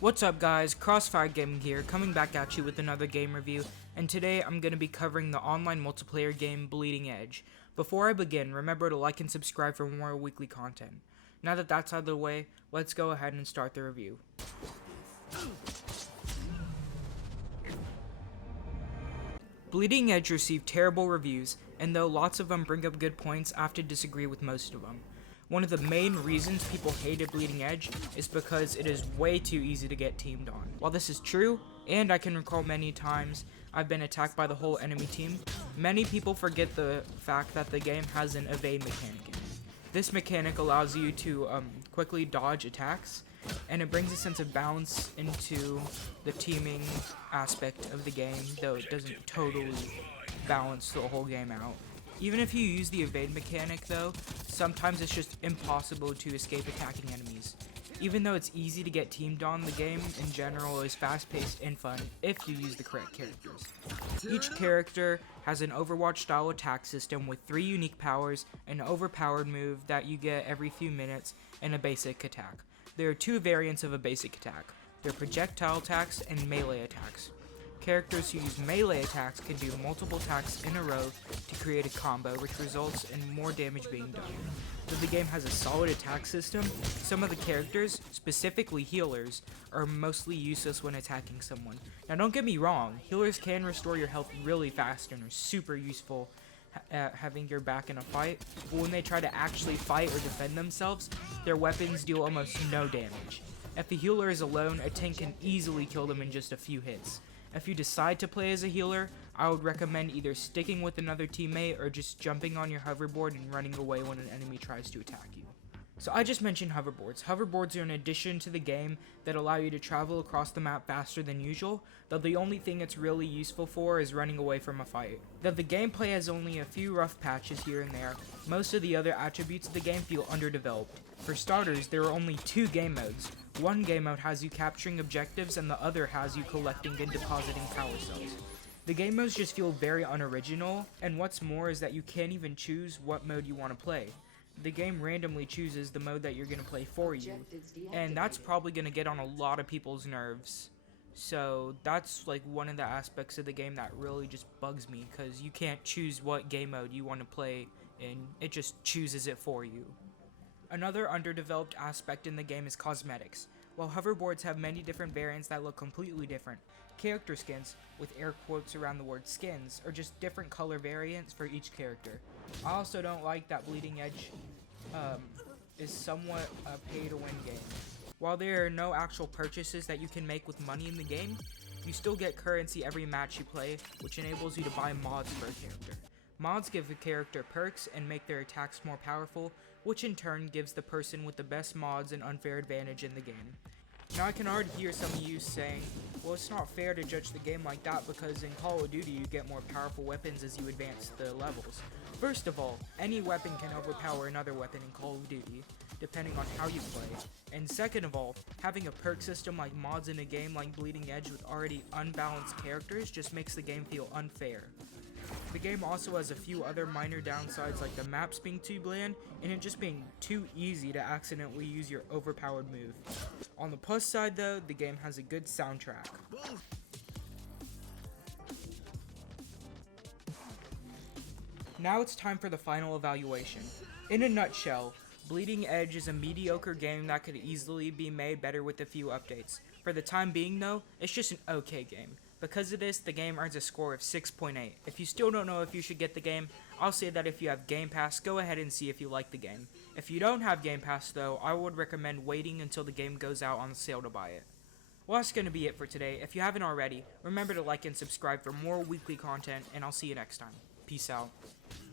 What's up guys, Crossfire Gaming here, coming back at you with another game review, and today I'm going to be covering the online multiplayer game Bleeding Edge. Before I begin, remember to like and subscribe for more weekly content. Now that that's out of the way, let's go ahead and start the review. Bleeding Edge received terrible reviews, and though lots of them bring up good points, I have to disagree with most of them. One of the main reasons people hated Bleeding Edge is because it is way too easy to get teamed on. While this is true, and I can recall many times I've been attacked by the whole enemy team, many people forget the fact that the game has an evade mechanic in it. This mechanic allows you to quickly dodge attacks, and it brings a sense of balance into the teaming aspect of the game, though it doesn't totally balance the whole game out. Even if you use the evade mechanic though, sometimes it's just impossible to escape attacking enemies. Even though it's easy to get teamed on, the game in general is fast-paced and fun if you use the correct characters. Each character has an Overwatch-style attack system with 3 unique powers, an overpowered move that you get every few minutes, and a basic attack. There are 2 variants of a basic attack. They're projectile attacks and melee attacks. Characters who use melee attacks can do multiple attacks in a row to create a combo, which results in more damage being done. Though the game has a solid attack system, some of the characters, specifically healers, are mostly useless when attacking someone. Now don't get me wrong, healers can restore your health really fast and are super useful at having your back in a fight, but when they try to actually fight or defend themselves, their weapons deal almost no damage. If the healer is alone, a tank can easily kill them in just a few hits. If you decide to play as a healer, I would recommend either sticking with another teammate or just jumping on your hoverboard and running away when an enemy tries to attack you. So I just mentioned hoverboards. Hoverboards are an addition to the game that allow you to travel across the map faster than usual, though the only thing it's really useful for is running away from a fight. Though the gameplay has only a few rough patches here and there, most of the other attributes of the game feel underdeveloped. For starters, there are only 2 game modes. One game mode has you capturing objectives and the other has you collecting and depositing power cells. The game modes just feel very unoriginal, and what's more is that you can't even choose what mode you want to play. The game randomly chooses the mode that you're going to play for you, and that's probably going to get on a lot of people's nerves. So that's like one of the aspects of the game that really just bugs me, because you can't choose what game mode you want to play in, it just chooses it for you. Another underdeveloped aspect in the game is cosmetics. While hoverboards have many different variants that look completely different, character skins, with air quotes around the word skins, are just different color variants for each character. I also don't like that Bleeding Edge is somewhat a pay-to-win game. While there are no actual purchases that you can make with money in the game, you still get currency every match you play, which enables you to buy mods for a character. Mods give the character perks and make their attacks more powerful, which in turn gives the person with the best mods an unfair advantage in the game. Now I can already hear some of you saying, well, it's not fair to judge the game like that because in Call of Duty you get more powerful weapons as you advance the levels. First of all, any weapon can overpower another weapon in Call of Duty, depending on how you play. And second of all, having a perk system like mods in a game like Bleeding Edge with already unbalanced characters just makes the game feel unfair. The game also has a few other minor downsides like the maps being too bland and it just being too easy to accidentally use your overpowered move. On the plus side though, the game has a good soundtrack. Now it's time for the final evaluation. In a nutshell, Bleeding Edge is a mediocre game that could easily be made better with a few updates. For the time being though, it's just an okay game. Because of this, the game earns a score of 6.8. If you still don't know if you should get the game, I'll say that if you have Game Pass, go ahead and see if you like the game. If you don't have Game Pass though, I would recommend waiting until the game goes out on sale to buy it. Well, that's going to be it for today. If you haven't already, remember to like and subscribe for more weekly content, and I'll see you next time. Peace out.